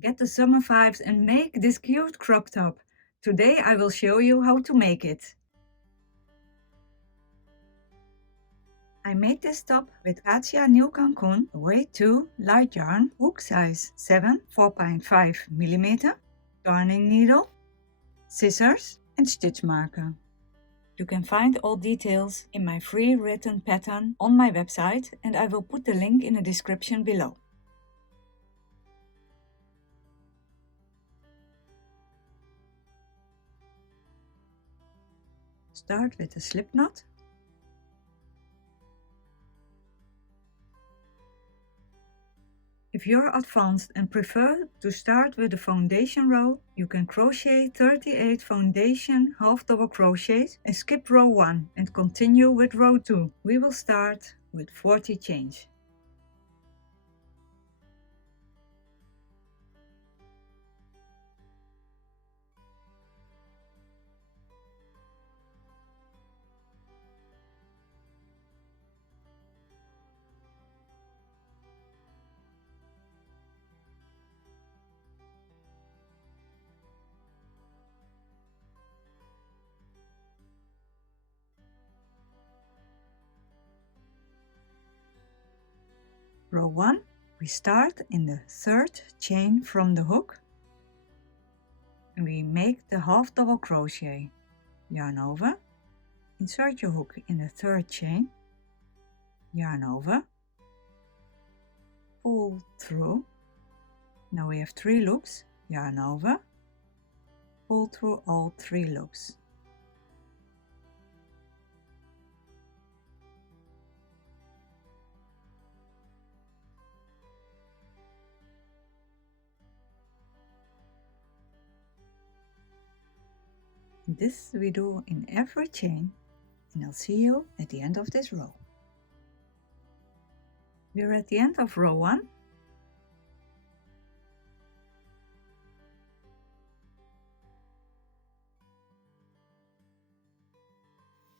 Get the summer vibes and make this cute crop top. Today I will show you how to make it. I made this top with Acacia New Cancun, weight 2, light yarn, hook size 7, 4.5 mm, darning needle, scissors and stitch marker. You can find all details in my free written pattern on my website, and I will put the link in the description below. Start with a slip knot. If you're advanced and prefer to start with the foundation row, you can crochet 38 foundation half double crochets and skip row 1 and continue with row 2. We will start with 40 chains. Row 1, we start in the third chain from the hook and we make the half double crochet. Yarn over, insert your hook in the third chain, yarn over, pull through. Now we have 3 loops, yarn over, pull through all 3 loops. This we do in every chain, and I'll see you at the end of this row. We're at the end of row 1.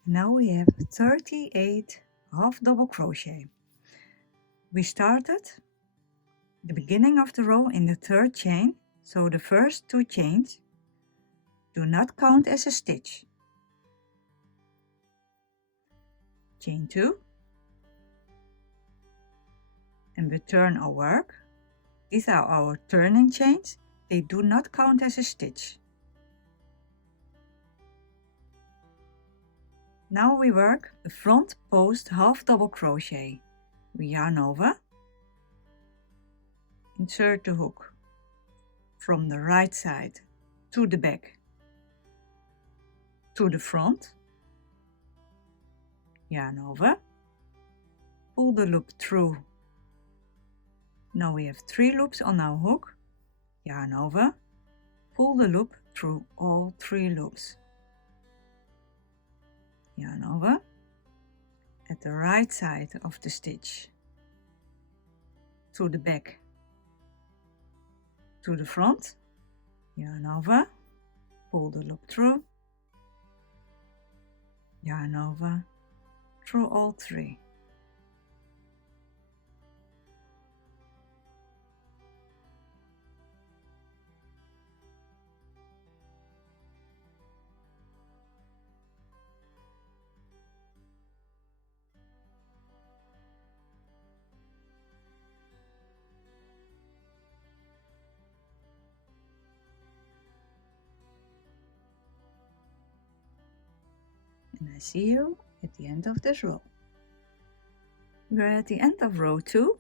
Now we have 38 half double crochet. We started the beginning of the row in the third chain, so the first 2 chains do not count as a stitch. Chain 2 and we turn our work. These are our turning chains, they do not count as a stitch. Now we work the front post half double crochet. We yarn over, insert the hook from the right side to the back to the front, yarn over, pull the loop through. Now we have 3 loops on our hook, yarn over, pull the loop through all 3 loops, yarn over at the right side of the stitch, to the back, to the front, yarn over, pull the loop through, yarn over through all 3. And I see you at the end of this row. We're at the end of row 2.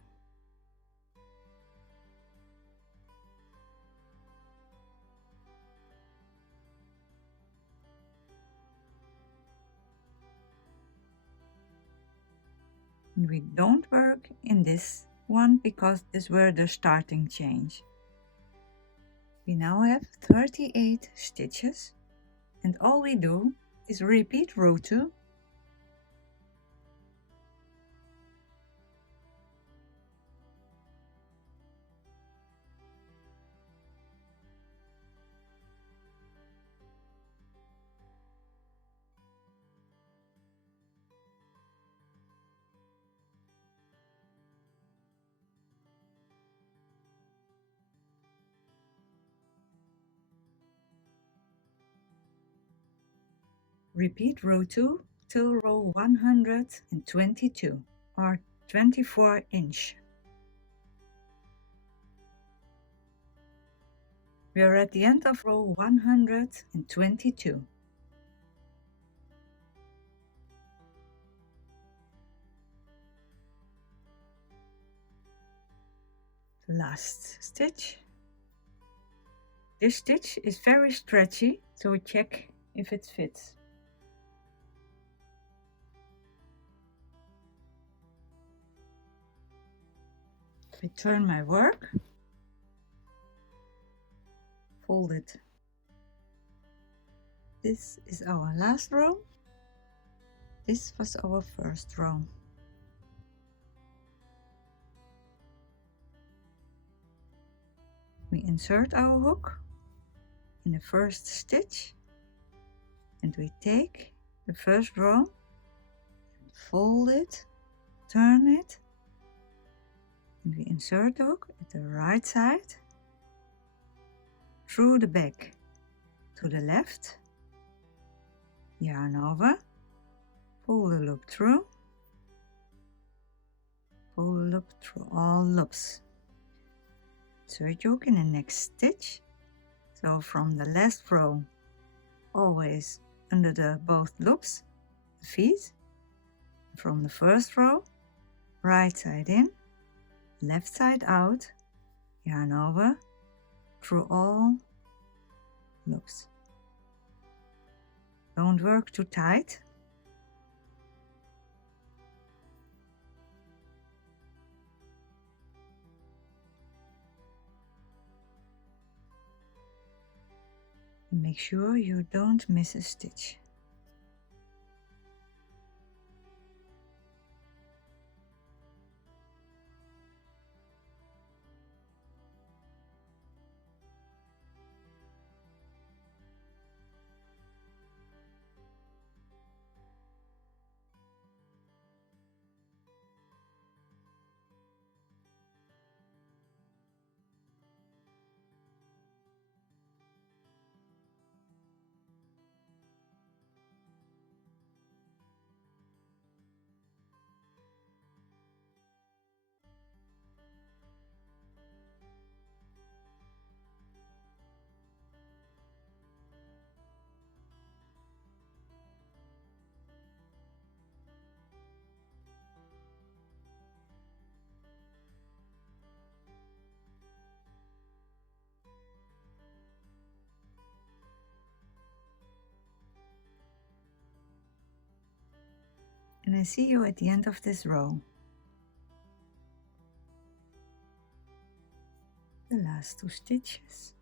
And we don't work in this one because these were the starting chains. We now have 38 stitches, and all we do is repeat row 2. Repeat row 2 till row 122 or 24 inch. We are at the end of row 122. The last stitch. This stitch is very stretchy, so check if it fits. Return my work, fold it. This is our last row. This was our first row. We insert our hook in the first stitch and we take the first row, fold it, turn it, and we insert the hook at the right side through the back to the left, yarn over, pull the loop through, pull the loop through all loops. Insert your hook in the next stitch. So from the last row, always under the both loops, the feet. From the first row, right side in, left side out, yarn over, through all loops. Don't work too tight. And make sure you don't miss a stitch. And I see you at the end of this row. The last 2 stitches.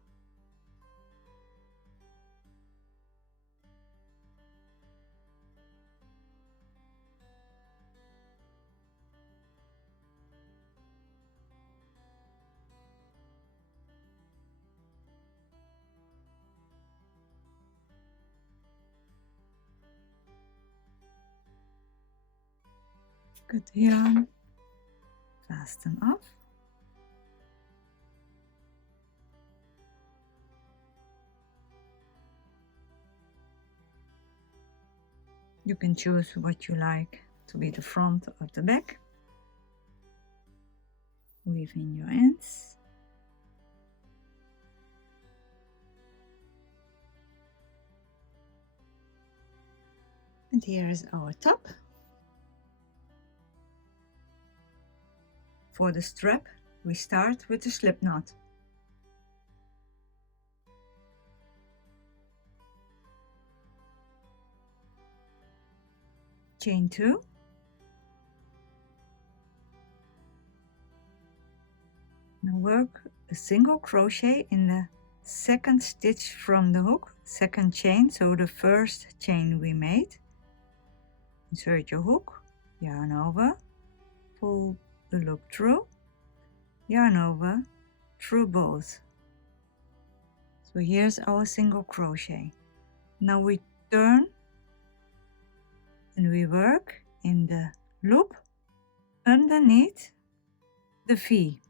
Cut the yarn, fasten off. You can choose what you like to be the front or the back. Weave in your ends. And here is our top. For the strap, we start with the slip knot. Chain 2. Now work a single crochet in the second stitch from the hook, second chain, so the first chain we made. Insert your hook, yarn over, pull the loop through, yarn over, through both. So here's our single crochet. Now we turn and we work in the loop underneath the V.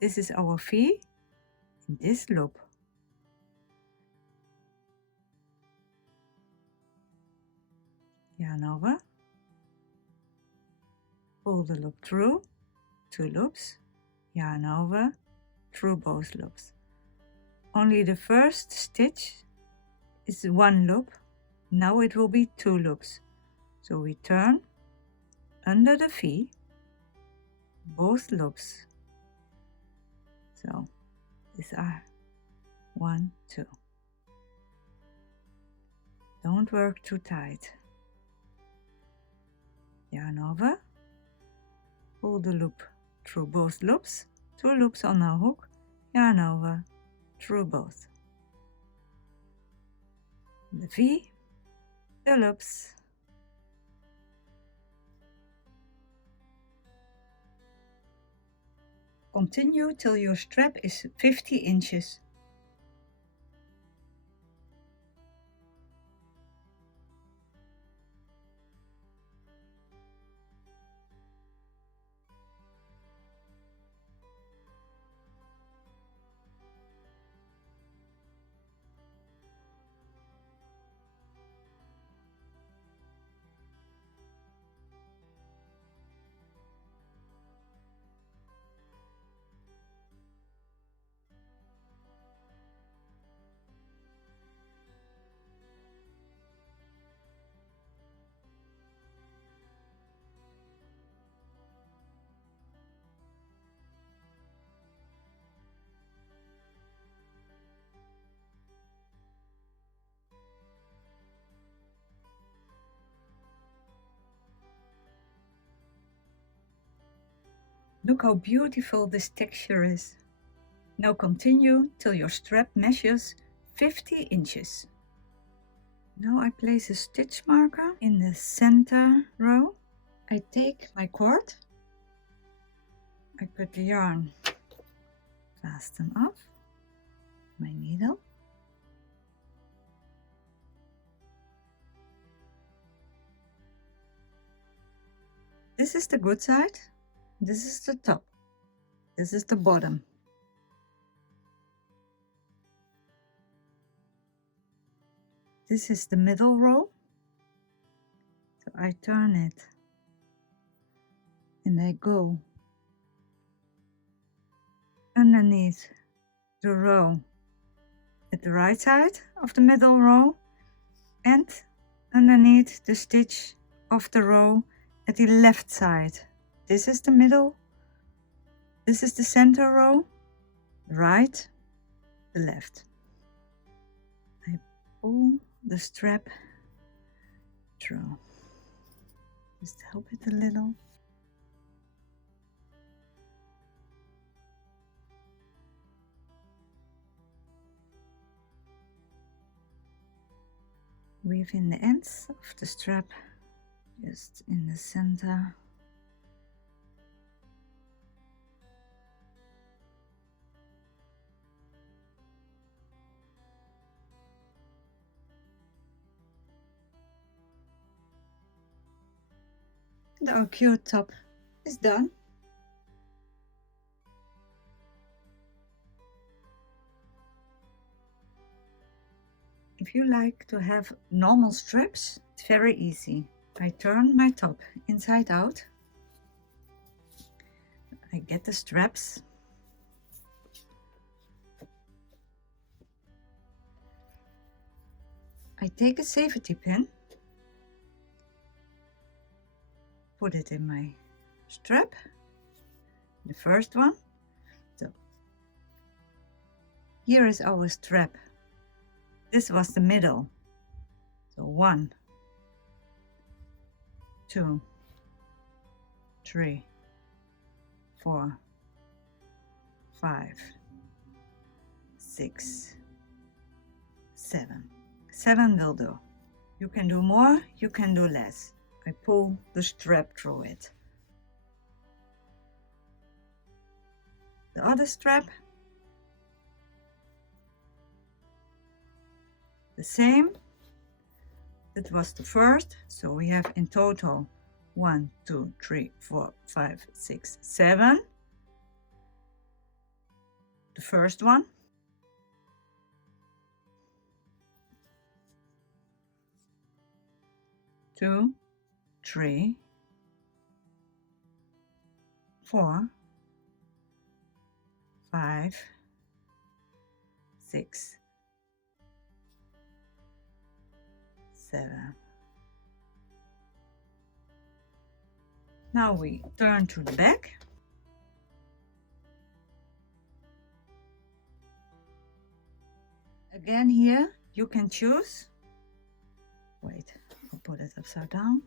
This is our V in this loop. yarn over, pull the loop through, 2 loops, yarn over, through both loops. Only the first stitch is 1 loop, now it will be 2 loops. So we turn under the V, both loops. So these are 1, 2. Don't work too tight. Yarn over, pull the loop through both loops, 2 loops on our hook, yarn over, through both. The V, the loops. Continue till your strap is 50 inches. Look how beautiful this texture is. Now continue till your strap measures 50 inches. Now I place a stitch marker in the center row. I take my cord, I cut the yarn, fasten off my needle. This is the good side, this is the top, this is the bottom. This is the middle row, so I turn it and I go underneath the row at the right side of the middle row and underneath the stitch of the row at the left side. This is the middle, this is the center row, the right, the left. I pull the strap through. Just help it a little. Weave in the ends of the strap, just in the center. And our cute top is done. If you like to have normal straps, it's very easy. I turn my top inside out. I get the straps. I take a safety pin, put it in my strap, the first one. So here is our strap. This was the middle. So 1, 2, 3, 4, 5, 6, 7. 7 will do. You can do more, you can do less. I pull the strap through it. The other strap, the same. That was the first, so we have in total 1, 2, 3, 4, 5, 6, 7. The first one. Two, 3, 4, 5, 6, 7. Now we turn to the back. Again here you can choose, wait, I'll put it upside down.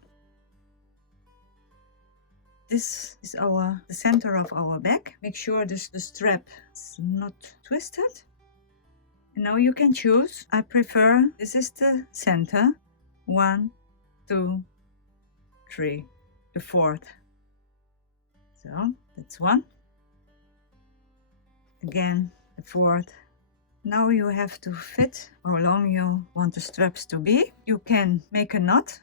This is the center of our back. Make sure the strap is not twisted. And now you can choose. I prefer, this is the center. 1, 2, 3, the fourth. So that's 1. Again, the fourth. Now you have to fit how long you want the straps to be. You can make a knot,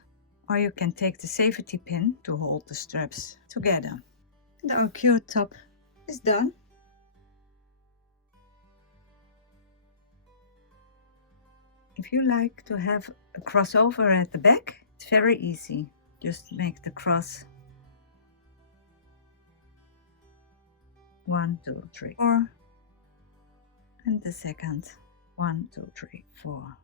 or you can take the safety pin to hold the straps together. And our cute top is done. If you like to have a crossover at the back, it's very easy. Just make the cross 1, 2, 3, 4, and the second 1, 2, 3, 4.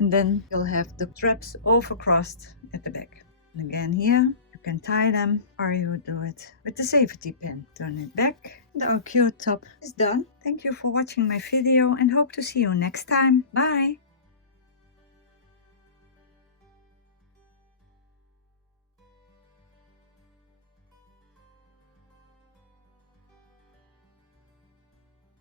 And then you'll have the straps overcrossed at the back. And again here, you can tie them, or you do it with the safety pin. Turn it back, and our cute top is done. Thank you for watching my video and hope to see you next time. Bye!